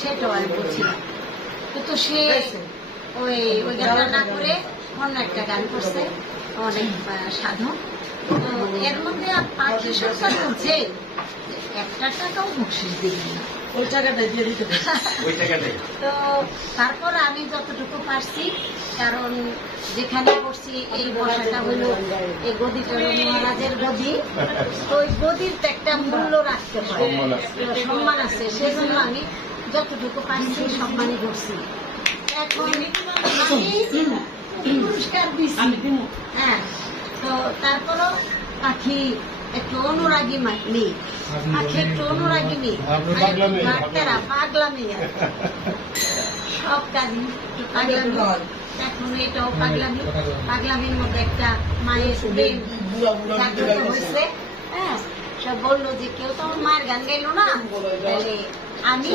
সেটাও আমি বলছিলাম। কিন্তু সে ওই ওই গানটা না করে অন্য একটা গান করছে, অনেক সাধন। তো এর মধ্যে পাখি সরকার বলছে 1 টাকাও বকশিশ দিবেন না, ওই টাকাটাই দিয়ে দিতে হবে। তো তারপর আমি যতটুকু পারছি, কারণ যেখানে করছি এই বসাটা হলো এই গদিটা হলো মহারাজের গদি, তো ওই গদির তো একটা মূল্য রাখতে হয়, সম্মান আছে, সেজন্য আমি যতটুকু পারছি সম্মানই করছি। এখন আমি পুরস্কার দিচ্ছি, হ্যাঁ। তো তারপরও পাখি একটু অনুরাগী মেয়ে, পাখি একটু অনুরাগী মেয়ে, পাগলামি, সব কাজই একটু পাগলামি। এখন এটাও পাগলামি, পাগলামির মধ্যে একটা মায়ের প্রেম জাগ্রত হয়েছে। হ্যাঁ, সব বললো যে কেউ তো আমার মায়ের গান গাইলো না, তাহলে আমি